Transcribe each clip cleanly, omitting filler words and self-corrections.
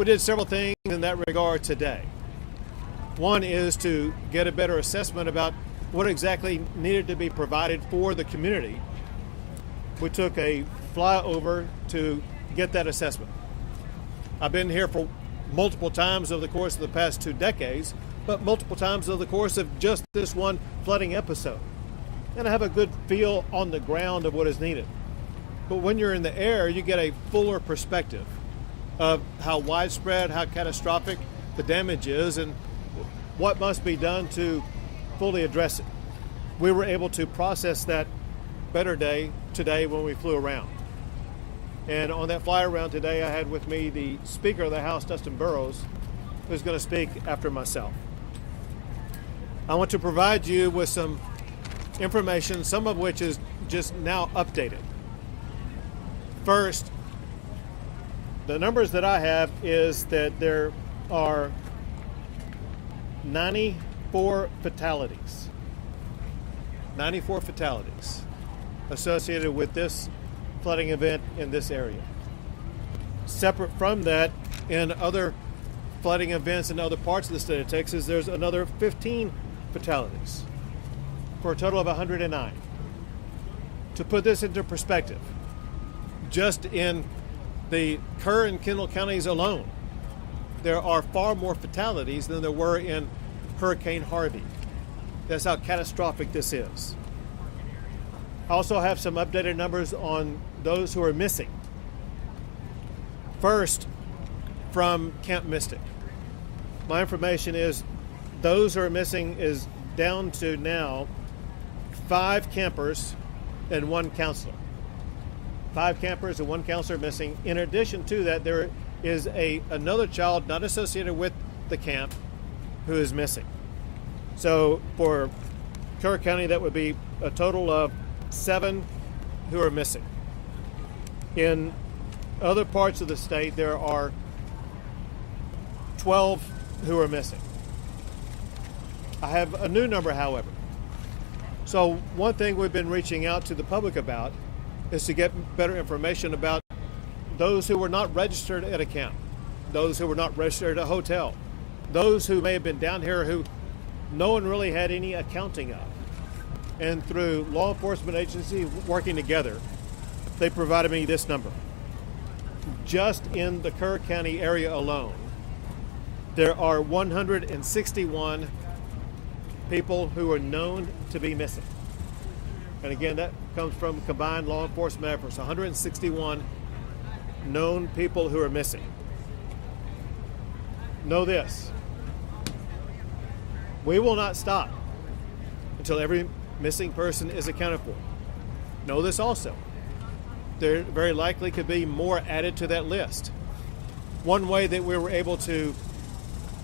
We did several things in that regard today. One is to get a better assessment about what exactly needed to be provided for the community. We took a flyover to get that assessment. I've been here for multiple times over the course of the past 2 decades, but multiple times over the course of just this one flooding episode. And I have a good feel on the ground of what is needed. But when you're in the air, you get a fuller perspective of how widespread, how catastrophic the damage is, and what must be done to fully address it. We were able to process that better today when we flew around. And on that fly around today, I had with me the Speaker of the House, Dustin Burrows, who's going to speak after myself. I want to provide you with some information, some of which is just now updated. First, the numbers that I have is that there are 94 fatalities. 94 fatalities associated with this flooding event in this area. Separate from that, in other flooding events in other parts of the state of Texas, there's another 15 fatalities for a total of 109. To put this into perspective, just in the Kerr and Kendall counties alone, there are far more fatalities than there were in Hurricane Harvey. That's how catastrophic this is. I also have some updated numbers on those who are missing. First, from Camp Mystic. My information is those who are missing is down to now 5 campers and 1 counselor. 5 campers and 1 counselor missing. In addition to that, there is another child not associated with the camp who is missing. So for Kerr County, that would be a total of 7 who are missing. In other parts of the state, there are 12 who are missing. I have a new number, however. So one thing we've been reaching out to the public about is to get better information about those who were not registered at a camp, those who were not registered at a hotel, those who may have been down here who no one really had any accounting of. And through law enforcement agencies working together, they provided me this number. Just in the Kerr County area alone, there are 161 people who are known to be missing. And again, that comes from combined law enforcement efforts, 161 known people who are missing. Know this, we will not stop until every missing person is accounted for. Know this also, there very likely could be more added to that list. One way that we were able to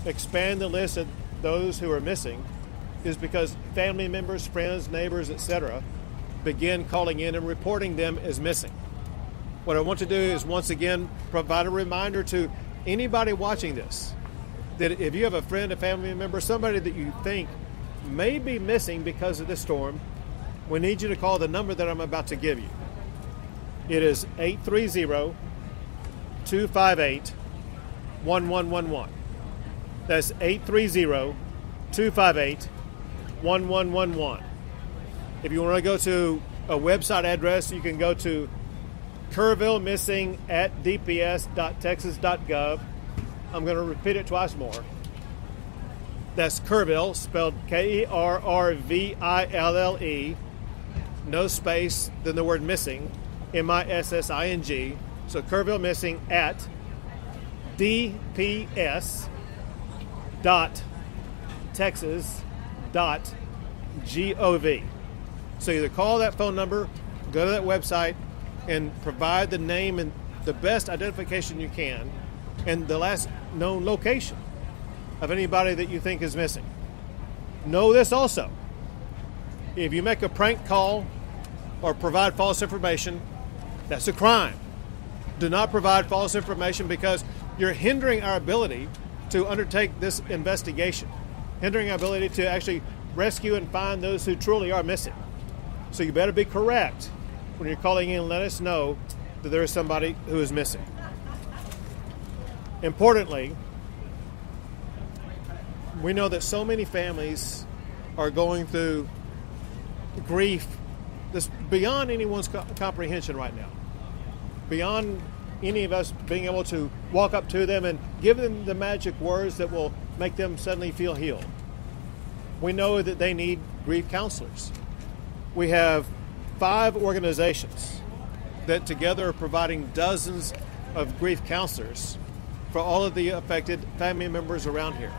expand the list of those who are missing is because family members, friends, neighbors, etc. begin calling in and reporting them as missing. What I want to do is once again provide a reminder to anybody watching this that if you have a friend, a family member, somebody that you think may be missing because of this storm, we need you to call the number that I'm about to give you. It is 830-258-1111. That's 830-258-1111. If you want to go to a website address, you can go to kerrvillemissing@dps.texas.gov. I'm going to repeat it twice more. That's Kerrville, spelled Kerrville, no space, then the word missing, MISSING. So Kerrville Missing at dps.texas.gov. So either call that phone number, go to that website, and provide the name and the best identification you can and the last known location of anybody that you think is missing. Know this also. If you make a prank call or provide false information, that's a crime. Do not provide false information because you're hindering our ability to undertake this investigation, hindering our ability to actually rescue and find those who truly are missing. So you better be correct when you're calling in and let us know that there is somebody who is missing. Importantly, we know that so many families are going through grief that's beyond anyone's comprehension right now, beyond any of us being able to walk up to them and give them the magic words that will make them suddenly feel healed. We know that they need grief counselors. We have 5 organizations that together are providing dozens of grief counselors for all of the affected family members around here.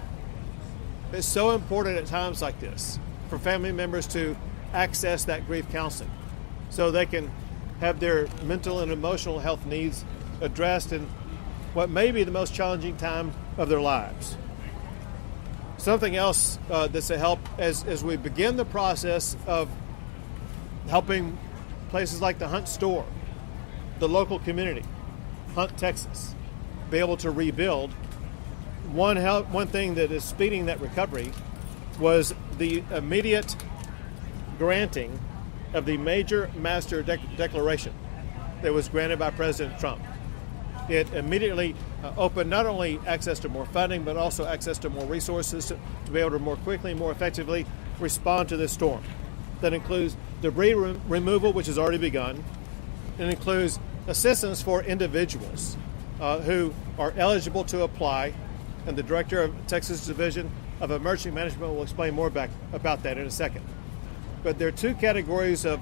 It's so important at times like this for family members to access that grief counseling so they can have their mental and emotional health needs addressed in what may be the most challenging time of their lives. Something else that's a help as we begin the process of helping places like the Hunt store, the local community, Hunt, Texas, be able to rebuild. One thing that is speeding that recovery was the immediate granting of the major master declaration that was granted by President Trump. It immediately opened not only access to more funding, but also access to more resources to be able to more quickly and more effectively respond to this storm. That includes debris removal, which has already begun. It includes assistance for individuals who are eligible to apply, and the Director of Texas Division of Emergency Management will explain more about that in a second. But there are 2 categories of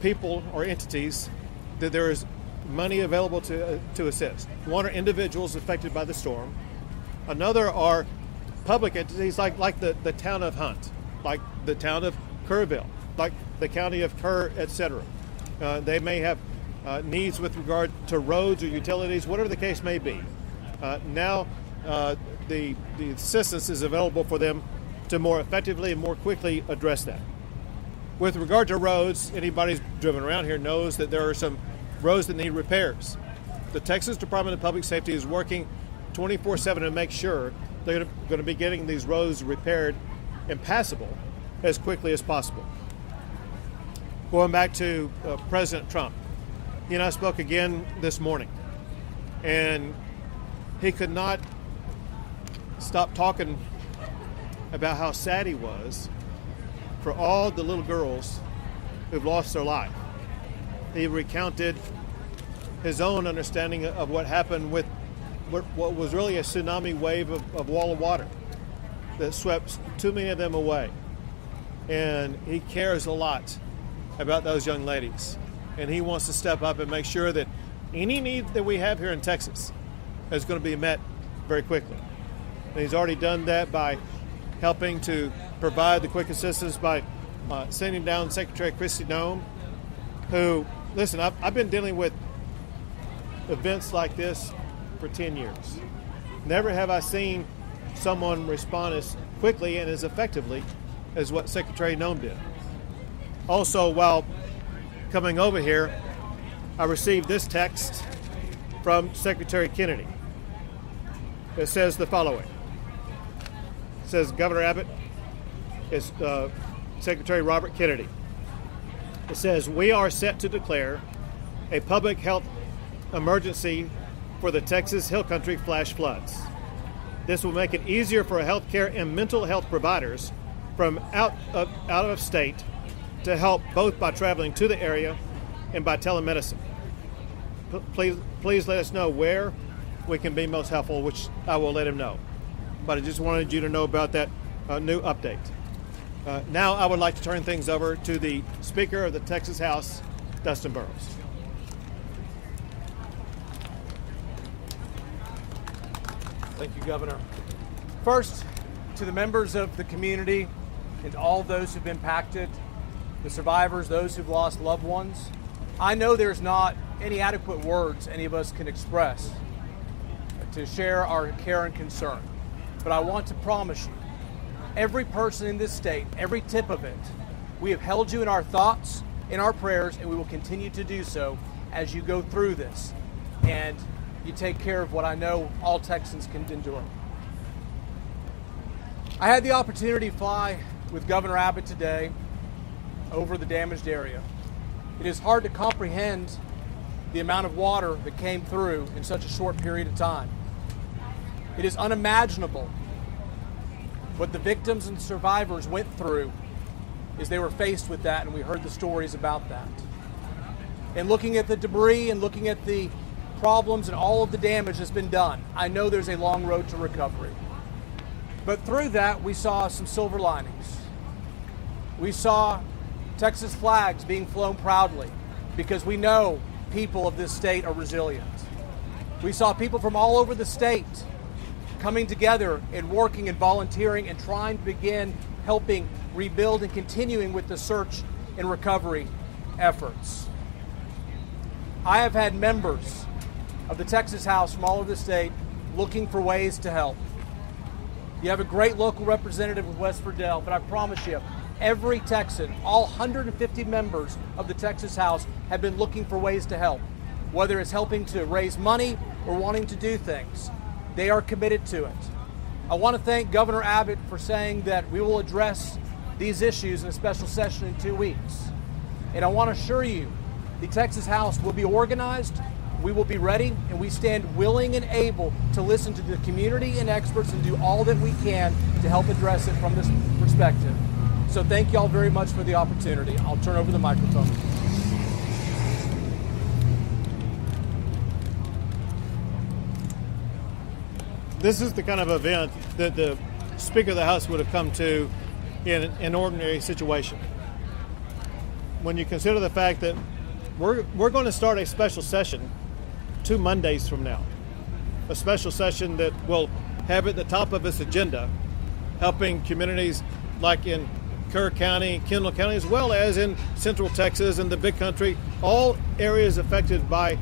people or entities that there is money available to assist. One are individuals affected by the storm. Another are public entities like the town of Hunt, like the town of Kerrville, like the county of Kerr, etc. They may have needs with regard to roads or utilities, whatever the case may be. Now the assistance is available for them to more effectively and more quickly address that. With regard to roads, anybody who's driven around here knows that there are some roads that need repairs. The Texas Department of Public Safety is working 24/7 to make sure they're going to be getting these roads repaired and passable as quickly as possible. Going back to President Trump, he and I spoke again this morning, and he could not stop talking about how sad he was for all the little girls who've lost their life. He recounted his own understanding of what happened with what was really a tsunami wave of wall of water that swept too many of them away. And he cares a lot about those young ladies. And he wants to step up and make sure that any need that we have here in Texas is going to be met very quickly. And he's already done that by helping to provide the quick assistance by sending down Secretary Kristi Noem, who, listen, I've been dealing with events like this for 10 years. Never have I seen someone respond as quickly and as effectively as what Secretary Noem did. Also, while coming over here, I received this text from Secretary Kennedy. It says the following. It says, Governor Abbott, it's Secretary Robert Kennedy. It says, we are set to declare a public health emergency for the Texas Hill Country flash floods. This will make it easier for healthcare and mental health providers from out of state to help both by traveling to the area and by telemedicine. Please let us know where we can be most helpful, which I will let him know. But I just wanted you to know about that new update. Now I would like to turn things over to the Speaker of the Texas House, Dustin Burrows. Thank you, Governor. First, to the members of the community and to all those who've been impacted, the survivors, those who've lost loved ones, I know there's not any adequate words any of us can express to share our care and concern. But I want to promise you, every person in this state, every tip of it, we have held you in our thoughts, in our prayers, and we will continue to do so as you go through this. And you take care of what I know all Texans can endure. I had the opportunity to fly with Governor Abbott today over the damaged area. It is hard to comprehend the amount of water that came through in such a short period of time. It is unimaginable what the victims and survivors went through as they were faced with that, and we heard the stories about that. And looking at the debris and looking at the problems and all of the damage that's been done, I know there's a long road to recovery. But through that, we saw some silver linings. We saw Texas flags being flown proudly because we know people of this state are resilient. We saw people from all over the state coming together and working and volunteering and trying to begin helping rebuild and continuing with the search and recovery efforts. I have had members of the Texas House from all over the state looking for ways to help. You have a great local representative with West Verdell, but I promise you, every Texan, all 150 members of the Texas House have been looking for ways to help, whether it's helping to raise money or wanting to do things. They are committed to it. I want to thank Governor Abbott for saying that we will address these issues in a special session in 2 weeks. And I want to assure you, the Texas House will be organized, we will be ready, and we stand willing and able to listen to the community and experts and do all that we can to help address it from this perspective. So thank you all very much for the opportunity. I'll turn over the microphone. This is the kind of event that the Speaker of the House would have come to in an ordinary situation. When you consider the fact that we're going to start a special session 2 Mondays from now, a special session that will have at the top of its agenda helping communities like in Kerr County, Kendall County, as well as in Central Texas and the Big Country, all areas affected by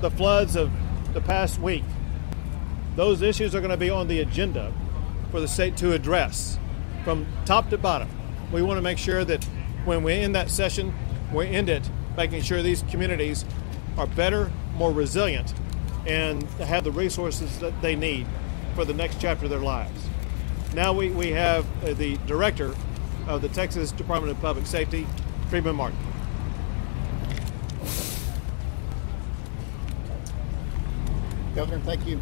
the floods of the past week. Those issues are going to be on the agenda for the state to address from top to bottom. We want to make sure that when we end that session, we end it making sure these communities are better, more resilient, and have the resources that they need for the next chapter of their lives. Now we have the director of the Texas Department of Public Safety, Freeman Martin. Governor, thank you.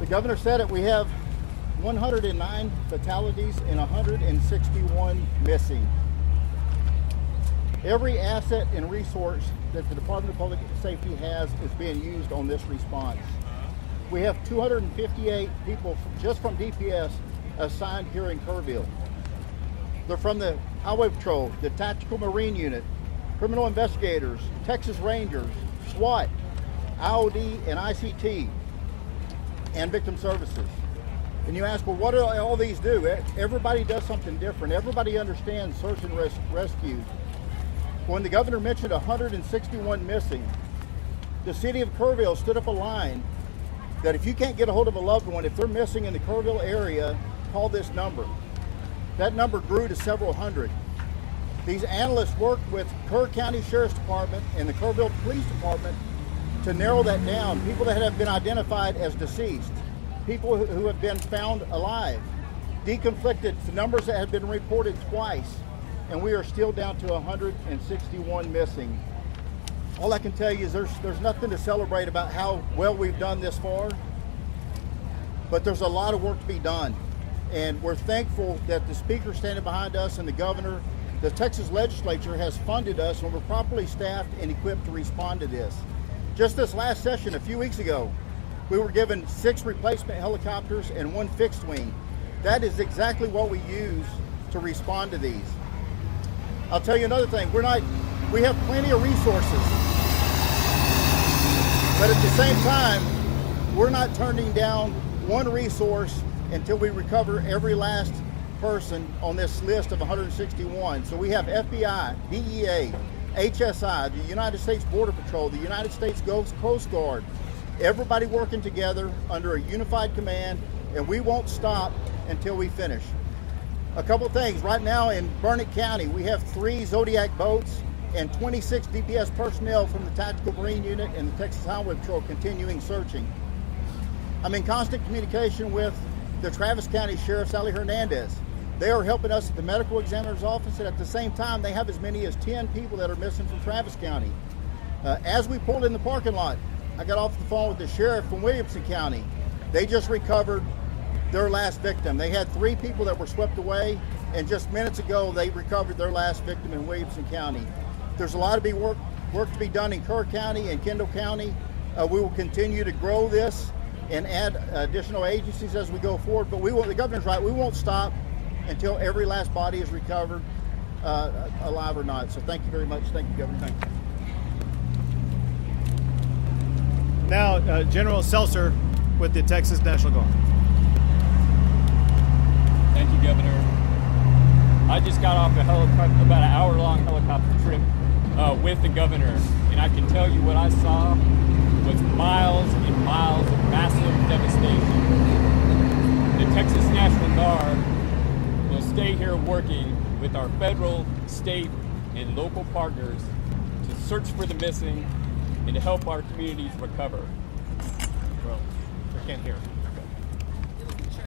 The governor said it. We have 109 fatalities and 161 missing. Every asset and resource that the Department of Public Safety has is being used on this response. We have 258 people just from DPS assigned here in Kerrville. They're from the Highway Patrol, the Tactical Marine Unit, Criminal Investigators, Texas Rangers, SWAT, IOD and ICT, and Victim Services. And you ask, well, what do all these do? Everybody does something different. Everybody understands search and rescue. When the governor mentioned 161 missing, the city of Kerrville stood up a line that if you can't get a hold of a loved one, if they're missing in the Kerrville area, call this number. That number grew to several hundred. These analysts worked with Kerr County Sheriff's Department and the Kerrville Police Department to narrow that down. People that have been identified as deceased, people who have been found alive, deconflicted, the numbers that have been reported twice, and we are still down to 161 missing. All I can tell you is there's nothing to celebrate about how well we've done this far, but there's a lot of work to be done. And we're thankful that the speaker standing behind us and the governor, the Texas legislature has funded us, and we're properly staffed and equipped to respond to this. Just this last session, a few weeks ago, we were given 6 replacement helicopters and 1 fixed wing. That is exactly what we use to respond to these. I'll tell you another thing, we have plenty of resources, but at the same time, we're not turning down one resource until we recover every last person on this list of 161. So we have FBI, DEA, HSI, the United States Border Patrol, the United States Coast Guard, everybody working together under a unified command, and we won't stop until we finish. A couple things. Right now in Burnett County, we have 3 Zodiac boats and 26 DPS personnel from the Tactical Marine Unit and the Texas Highway Patrol continuing searching. I'm in constant communication with the Travis County Sheriff, Sally Hernandez. They are helping us at the medical examiner's office, and at the same time, they have as many as 10 people that are missing from Travis County. As we pulled in the parking lot, I got off the phone with the sheriff from Williamson County. They just recovered their last victim. They had 3 people that were swept away, and just minutes ago they recovered their last victim in Williamson County. There's a lot of work to be done in Kerr County and Kendall County. We will continue to grow this and add additional agencies as we go forward. But the governor's right. We won't stop until every last body is recovered, alive or not. So thank you very much. Thank you, Governor. Thank you. Now, General Seltzer with the Texas National Guard. Thank you, Governor. I just got off about an hour-long helicopter trip with the governor, and I can tell you what I saw was miles and miles of massive devastation. The Texas National Guard will stay here working with our federal, state, and local partners to search for the missing and to help our communities recover. Well, I can't hear.